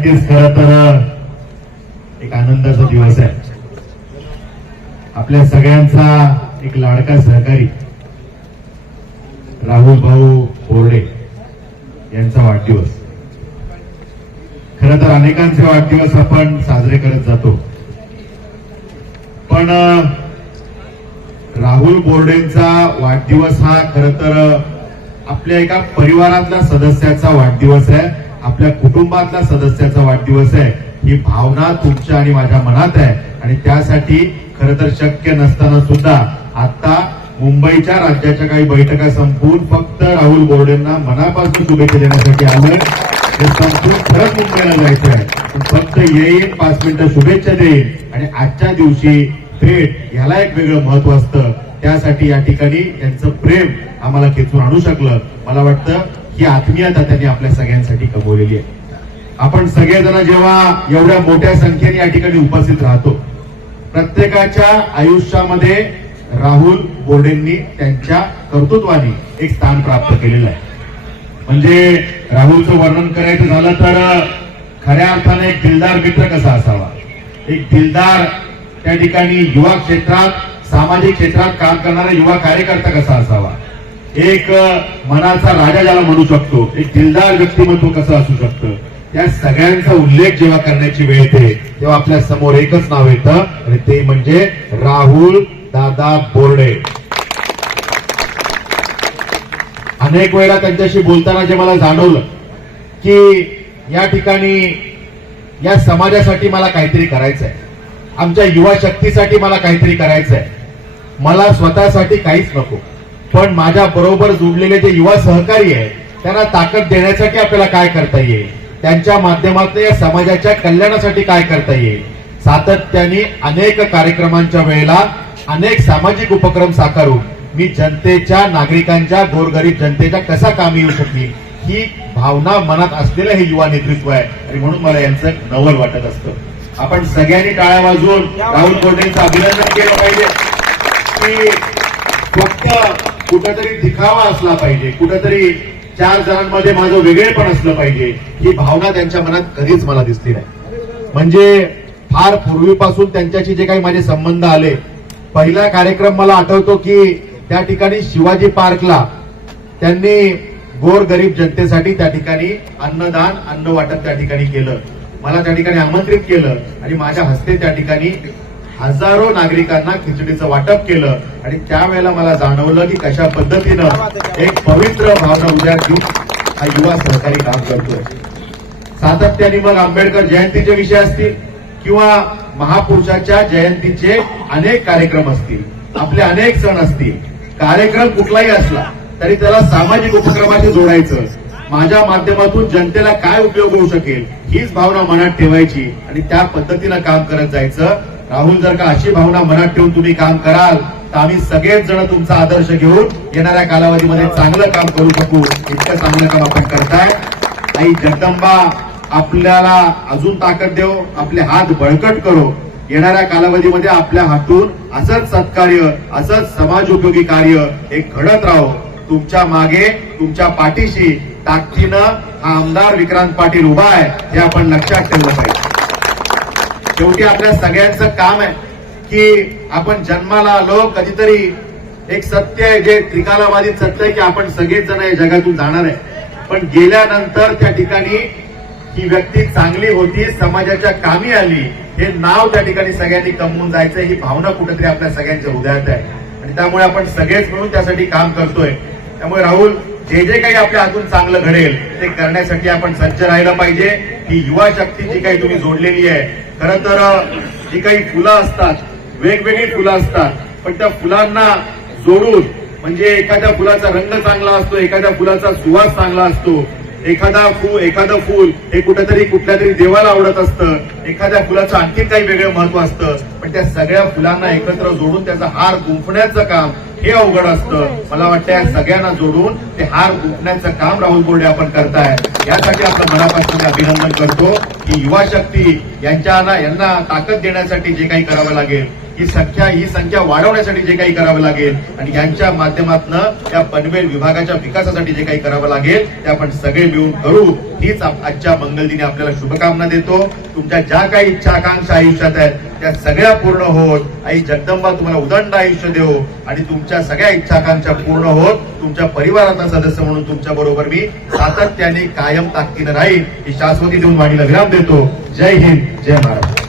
नक्कीच खर तर एक आनंदाचा दिवस आहे. आपल्या सगळ्यांचा एक लाडका सहकारी राहुल भाऊ बोर्डे यांचा वाढदिवस. खर तर अनेकांचे वाढदिवस आपण साजरे करत जातो. पण राहुल बोर्डेंचा वाढदिवस हा खर तर आपल्या एका परिवारातल्या सदस्याचा वाढदिवस आहे. आपल्या कुटुंबातल्या सदस्याचा वाढदिवस आहे. ही भावना तुमच्या आणि माझ्या मनात आहे. आणि त्यासाठी खर तर शक्य नसताना सुद्धा आता मुंबईच्या राज्याच्या काही बैठका संपून फक्त राहुल बोर्डेंना मनापासून शुभेच्छा देण्यासाठी आलोय. हे संपून खरंच मुंबईला जायचं आहे फक्त येईन पाच मिनिटं शुभेच्छा देईन आणि आजच्या दिवशी भेट याला एक वेगळं महत्त्व असतं. त्यासाठी या ठिकाणी त्यांचं प्रेम आम्हाला खेचून आणू शकलं. मला वाटतं ही आत्मीयता त्यांनी आपल्या सगळ्यांसाठी कमवलेली आहे. आपण सगळेजण जेव्हा एवढ्या मोठ्या संख्येने या ठिकाणी उपस्थित राहतो प्रत्येकाच्या आयुष्यामध्ये राहुल बोर्डेंनी त्यांच्या कर्तृत्वाने एक स्थान प्राप्त केलेलं आहे. म्हणजे राहुलचं वर्णन करायचं झालं तर खऱ्या अर्थाने एक दिलदार मित्र कसा असावा? एक दिलदार त्या ठिकाणी युवा क्षेत्रात सामाजिक क्षेत्रात काम करणारा युवा कार्यकर्ता कसा असावा? एक मनाचा राजा ज्याला म्हणू शकतो एक दिलदार व्यक्तिमत्व कसं असू शकतं? त्या सगळ्यांचा उल्लेख जेव्हा करण्याची वेळ येते तेव्हा आपल्यासमोर एकच नाव येतं आणि ते म्हणजे राहुल दादा बोर्डे. अनेक वेळा त्यांच्याशी बोलताना जे मला जाणवलं की या ठिकाणी या समाजासाठी मला काहीतरी करायचं आहे आमच्या युवा शक्तीसाठी मला काहीतरी करायचं आहे मला स्वतःसाठी काहीच नको. पण माझ्या बरोबर जोडलेले जे युवा सहकारी आहेत त्यांना ताकद देण्यासाठी आपल्याला काय करता येईल? त्यांच्या माध्यमातून या समाजाच्या कल्याणासाठी काय करता येईल? सातत्याने अनेक कार्यक्रमांच्या वेळेला अनेक सामाजिक उपक्रम साकारून मी जनतेच्या नागरिकांच्या गोरगरीब जनतेच्या कसा कामी येऊ शकेल ही भावना मनात असलेलं हे युवा नेतृत्व आहे. आणि म्हणून मला यांचं नवल वाटत असतं. आपण सगळ्यांनी टाळ्या वाजवून राहुल कोटेंचं अभिनंदन केलं पाहिजे. की फक्त कुठंतरी दिखावा असला पाहिजे. कुठंतरी चार जणांमध्ये माझं वेगळेपण असलं पाहिजे. ही भावना त्यांच्या मनात कधीच मला दिसली नाही. म्हणजे फार पूर्वीपासून त्यांच्याशी जे काही माझे संबंध आले पहिला कार्यक्रम मला आठवतो की त्या ठिकाणी शिवाजी पार्कला त्यांनी गोर गरीब जनतेसाठी त्या ठिकाणी अन्नदान अन्न वाटप त्या ठिकाणी केलं. मला त्या ठिकाणी आमंत्रित केलं आणि माझ्या हस्ते त्या ठिकाणी हजारो नागरिकांना खिचडीचं वाटप केलं आणि त्यावेळेला मला जाणवलं की कशा पद्धतीनं एक पवित्र भावना उद्या घेऊन हा युवा सहकारी काम करतोय. सातत्याने मग आंबेडकर जयंतीचे विषय असतील किंवा महापुरुषाच्या जयंतीचे अनेक कार्यक्रम असतील आपले अनेक सण असतील कार्यक्रम कुठलाही असला तरी त्याला सामाजिक उपक्रमाशी जोडायचं. माझ्या माध्यमातून जनतेला काय उपयोग होऊ शकेल हीच भावना मनात ठेवायची आणि त्या पद्धतीनं काम करत जायचं. राहुल जर का अशी भावना मनात ठेवून तुम्ही काम कराल तर आम्ही सगळेच जण तुमचा आदर्श घेऊन येणाऱ्या कालावधीमध्ये चांगलं काम करू शकू. इतकं चांगलं काम आपण करताय. आई जगदंबा आपल्याला अजून ताकद देव आपले हात बळकट करो. येणाऱ्या कालावधीमध्ये आपल्या हातून असंच सत्कार्य असंच समाज उपयोगी कार्य हे घडत राहो. तुमच्या मागे तुमच्या पाठीशी ताकदीनं हा आमदार विक्रांत पाटील उभा आहे हे आपण लक्षात ठेवलं पाहिजे. शेवटी आपल्या सगळ्यांचं काम आहे की आपण जन्माला आलो कधीतरी एक सत्य आहे जे त्रिकालाबाधित सत्य आहे की आपण सगळेच जण या जगातून जाणार आहे. पण गेल्यानंतर त्या ठिकाणी ही व्यक्ती चांगली होती समाजाच्या कामी आली हे नाव त्या ठिकाणी सगळ्यांनी कमवून जायचं ही भावना कुठेतरी आपल्या सगळ्यांच्या हृदयात आहे. आणि त्यामुळे आपण सगळेच मिळून त्यासाठी काम करतोय. त्यामुळे राहुल जे जे काही आपल्या हातून चांगलं घडेल ते करण्यासाठी आपण सज्ज राहिलं पाहिजे. ही युवा शक्ती जी काही तुम्ही जोडलेली आहे. खर तर जी काही फुलं असतात वेगवेगळी फुलं असतात पण त्या फुलांना जोडून म्हणजे एखाद्या फुलाचा रंग चांगला असतो एखाद्या फुलाचा सुवास चांगला असतो एखादा फूल एखादं फूल हे कुठेतरी कुठल्या तरी देवाला आवडत असतं. एखाद्या फुलाचं आणखी काही वेगळं महत्त्व असतं. पण त्या सगळ्या फुलांना एकत्र जोडून त्याचा हार गुंफण्याचं काम हे अवघड असतं. मला वाटतं या सगळ्यांना जोडून ते हार गुंफण्याचं काम राहुल बोर्डे आपण करताय. यासाठी आपण मनापासून अभिनंदन करतो की युवा शक्ती यांच्या यांना ताकद देण्यासाठी जे काही करावं लागेल ही संख्या ही संख्या वाढवण्यासाठी जे काही करावं लागेल आणि यांच्या माध्यमातून या पनवेल विभागाच्या विकासासाठी जे काही करावं लागेल ते आपण सगळे मिळून करू. हीच आजच्या मंगल दिनी आपल्याला शुभकामना देतो. तुमच्या ज्या काही इच्छा आकांक्षा आयुष्यात आहेत त्या सगळ्या पूर्ण होत. आई जगदंबा तुम्हाला उदंड आयुष्य देव. आणि तुमच्या सगळ्या इच्छा आकांक्षा पूर्ण होत. तुमच्या परिवाराचा सदस्य म्हणून तुमच्या बरोबर मी सातत्याने कायम ताकदीनं राहील ही शाश्वती देऊन वाणीला विराम देतो. जय हिंद जय महाराष्ट्र